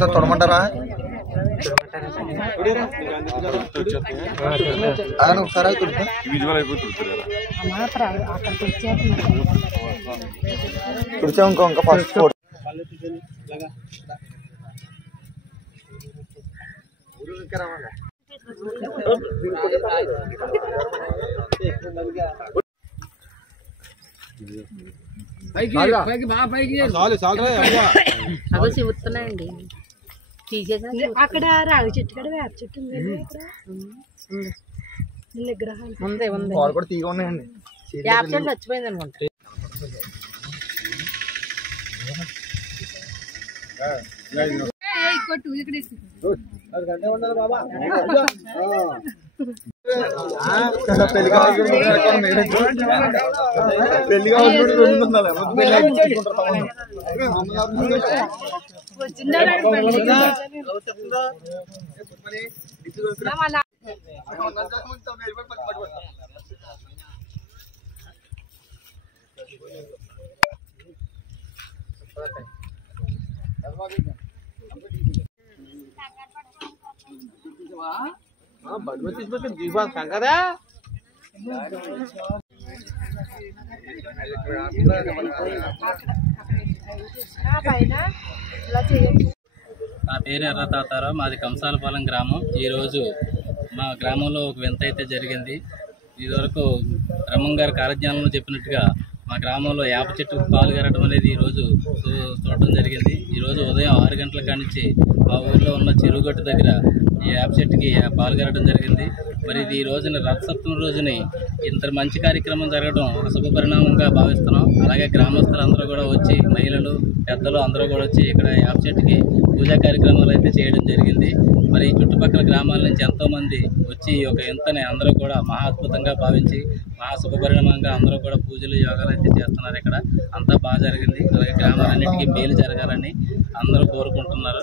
Sir తొడమంటారా ఒకసారి తుడిచా ఇంకా first చెబుతున్నాయండి అక్కడ రావి చెట్టు కూడా వేప చెట్టు విగ్రహాలు ఉంది కూడా తీగ ఉన్నాయండి. వేప చెట్టు చచ్చిపోయింది అనుకుంటా. పెళ్లి సంగదా నా పేరు ఎర్ర తాతారావు, మాది కంసాలపాలెం గ్రామం. ఈరోజు మా గ్రామంలో ఒక వింత అయితే జరిగింది. ఇదివరకు బ్రహ్మం గారి కాలజ్ఞానంలో చెప్పినట్టుగా మా గ్రామంలో వేప చెట్టు పాలు గరటం అనేది ఈరోజు చూడటం జరిగింది. ఈరోజు ఉదయం 6 గంటల కానించి మా ఊరిలో ఉన్న చెరువుగట్టు దగ్గర ఈ వేప చెట్టుకి పాలు గరటం జరిగింది. మరి ఇది ఈ రోజున రథసప్తమి రోజుని ఇంత మంచి కార్యక్రమం జరగడం ఒక శుభ పరిణామంగా భావిస్తున్నాం. అలాగే గ్రామస్తులు అందరూ కూడా వచ్చి, మహిళలు పెద్దలు అందరూ కూడా వచ్చి ఇక్కడ వేప చెట్టుకి పూజా కార్యక్రమాలు అయితే చేయడం జరిగింది. మరి చుట్టుపక్కల గ్రామాల నుంచి ఎంతోమంది వచ్చి ఒక ఇంతని అందరూ కూడా మహా అద్భుతంగా భావించి మహా శుభ పరిణామంగా అందరూ కూడా పూజలు యోగాలు అయితే చేస్తున్నారు. ఇక్కడ అంతా బాగా జరిగింది. అలాగే గ్రామాలన్నింటికీ మేలు జరగాలని అందరూ కోరుకుంటున్నారు.